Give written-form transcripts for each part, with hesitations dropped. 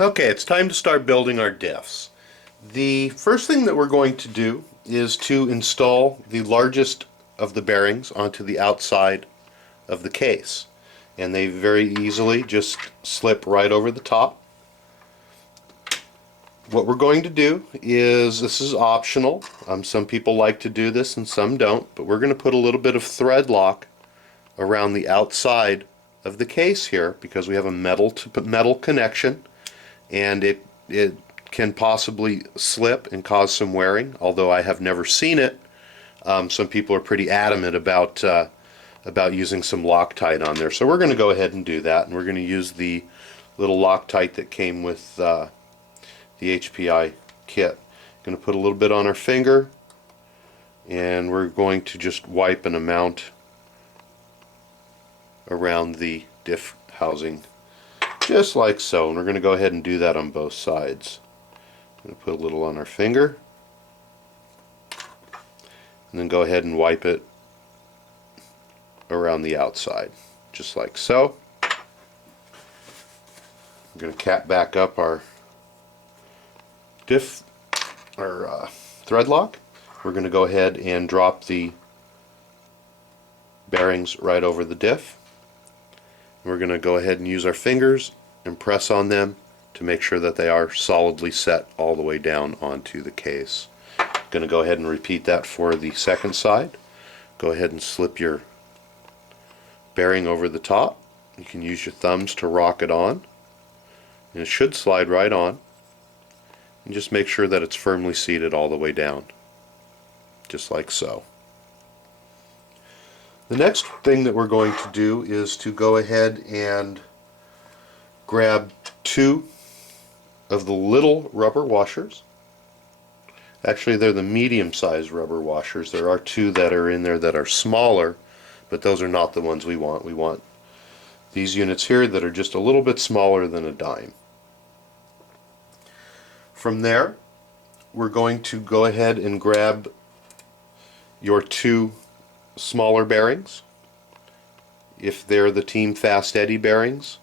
Okay, it's time to start building our diffs. The first thing that we're going to do is to install the largest of the bearings onto the outside of the case. And they very easily just slip right over the top. What we're going to do is, this is optional. Some people like to do this and some don't, but we're going to put a little bit of thread lock around the outside of the case here because we have a metal to metal connection, and it can possibly slip and cause some wearing, although I have never seen it. Some people are pretty adamant about using some Loctite on there, so we're going to go ahead and do that, and we're going to use the little Loctite that came with the HPI kit. Going to put a little bit on our finger, and we're going to just wipe an amount around the diff housing, just like so. And we're going to go ahead and do that on both sides. I'm going to put a little on our finger, and then go ahead and wipe it around the outside, just like so. I'm going to cap back up our diff or thread lock. We're going to go ahead and drop the bearings right over the diff. We're going to go ahead and use our fingers and press on them to make sure that they are solidly set all the way down onto the case. Going to go ahead and repeat that for the second side. Go ahead and slip your bearing over the top. You can use your thumbs to rock it on, and it should slide right on. And just make sure that it's firmly seated all the way down, just like so. The next thing that we're going to do is to go ahead and grab two of the little rubber washers. Actually, they're the medium-sized rubber washers. There are two that are in there that are smaller, but those are not the ones we want. We want these units here that are just a little bit smaller than a dime. From there, we're going to go ahead and grab your two smaller bearings. If they're the Team Fast Eddy bearings,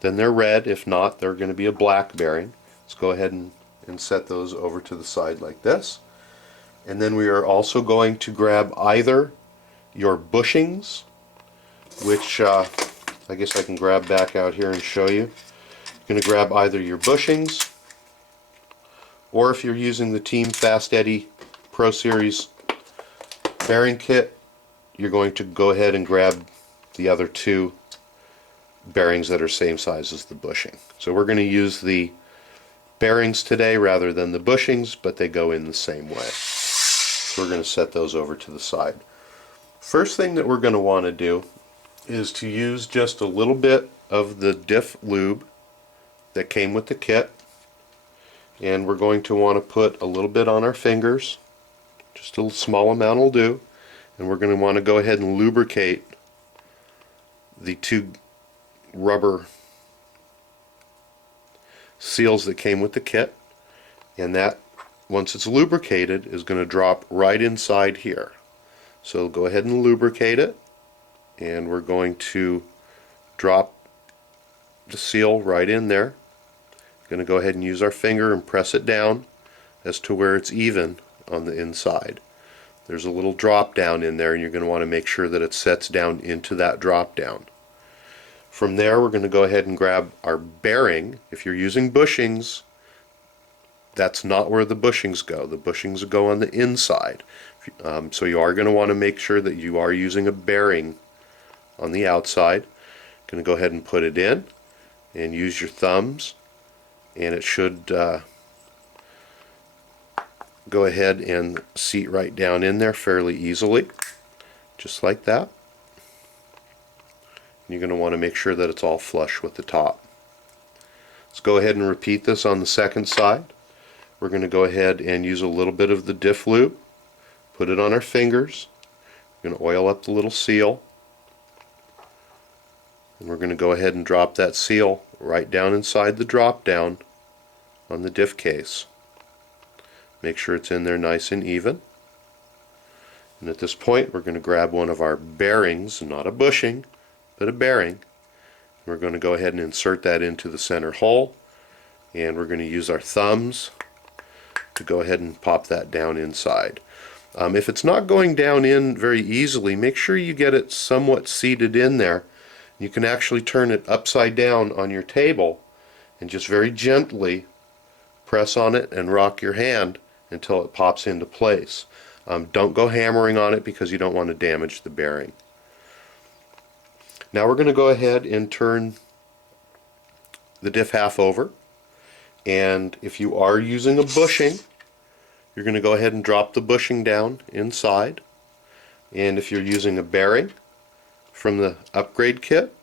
then they're red. If not, they're going to be a black bearing. Let's go ahead and set those over to the side like this. And then we are also going to grab either your bushings, which I guess I can grab back out here and show you. You're going to grab either your bushings, or if you're using the Team Fast Eddy Pro Series bearing kit, you're going to go ahead and grab the other two bearings that are same size as the bushing. So we're going to use the bearings today rather than the bushings, but they go in the same way. So we're going to set those over to the side. First thing that we're going to want to do is to use just a little bit of the diff lube that came with the kit, and we're going to want to put a little bit on our fingers. Just a small amount will do. And we're going to want to go ahead and lubricate the two rubber seals that came with the kit. And that, once it's lubricated, is going to drop right inside here. So go ahead and lubricate it. And we're going to drop the seal right in there. Going to go ahead and use our finger and press it down as to where it's even on the inside. There's a little drop down in there, and you're going to want to make sure that it sets down into that drop down. From there, we're going to go ahead and grab our bearing. If you're using bushings, that's not where the bushings go. The bushings go on the inside. So you are going to want to make sure that you are using a bearing on the outside. Going to go ahead and put it in and use your thumbs, and it should go ahead and seat right down in there fairly easily, just like that. You're going to want to make sure that it's all flush with the top. Let's go ahead and repeat this on the second side. We're going to go ahead and use a little bit of the diff lube, put it on our fingers. We're going to oil up the little seal, and we're going to go ahead and drop that seal right down inside the drop down on the diff case. Make sure it's in there nice and even. And at this point, we're going to grab one of our bearings, not a bushing, but a bearing. We're going to go ahead and insert that into the center hole. and we're going to use our thumbs to go ahead and pop that down inside. If it's not going down in very easily, make sure you get it somewhat seated in there. You can actually turn it upside down on your table and just very gently press on it and rock your hand until it pops into place. Don't go hammering on it because you don't want to damage the bearing. Now we're going to go ahead and turn the diff half over, and if you are using a bushing, you're going to go ahead and drop the bushing down inside. And if you're using a bearing from the upgrade kit,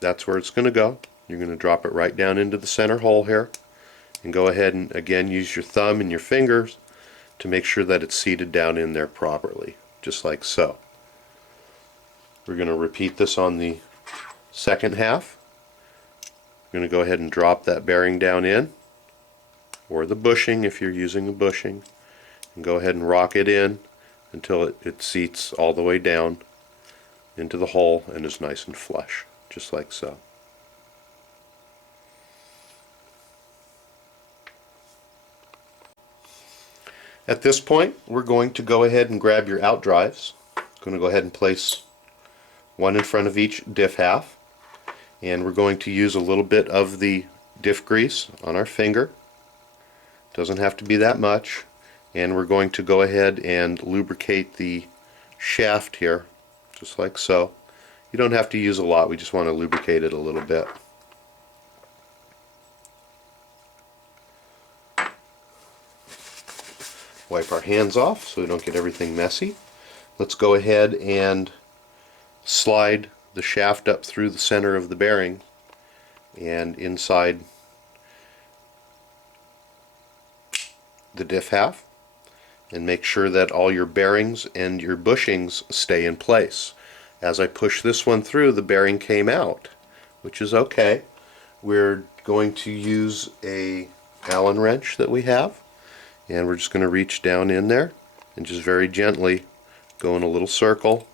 that's where it's going to go. You're going to drop it right down into the center hole here, and go ahead and again use your thumb and your fingers to make sure that it's seated down in there properly, just like so. We're going to repeat this on the second half. We're going to go ahead and drop that bearing down in, or the bushing if you're using a bushing, and go ahead and rock it in until it seats all the way down into the hole and is nice and flush, just like so. At this point, we're going to go ahead and grab your out drives. I'm going to go ahead and place one in front of each diff half, and we're going to use a little bit of the diff grease on our finger. Doesn't have to be that much. And we're going to go ahead and lubricate the shaft here, just like so. You don't have to use a lot, we just want to lubricate it a little bit. Wipe our hands off so we don't get everything messy. Let's go ahead and slide the shaft up through the center of the bearing and inside the diff half, and make sure that all your bearings and your bushings stay in place. As I push this one through, the bearing came out, which is okay. We're going to use a Allen wrench that we have, and we're just going to reach down in there and just very gently go in a little circle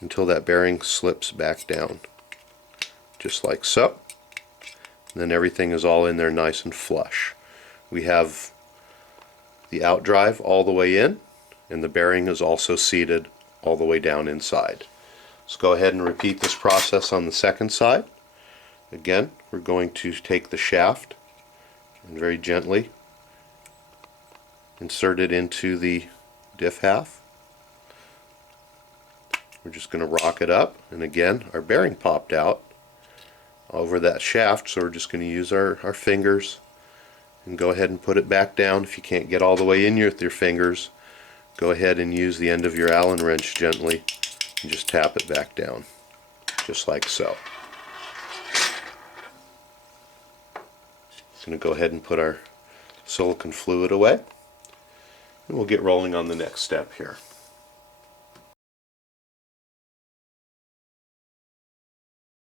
until that bearing slips back down, just like so. And then everything is all in there nice and flush. We have the out drive all the way in, and the bearing is also seated all the way down inside. Let's go ahead and repeat this process on the second side. Again, we're going to take the shaft and very gently insert it into the diff half. We're just going to rock it up, and again our bearing popped out over that shaft, so we're just going to use our fingers and go ahead and put it back down. If you can't get all the way in with your fingers, go ahead and use the end of your Allen wrench gently and just tap it back down, just like so. I'm going to go ahead and put our silicone fluid away, and we'll get rolling on the next step here.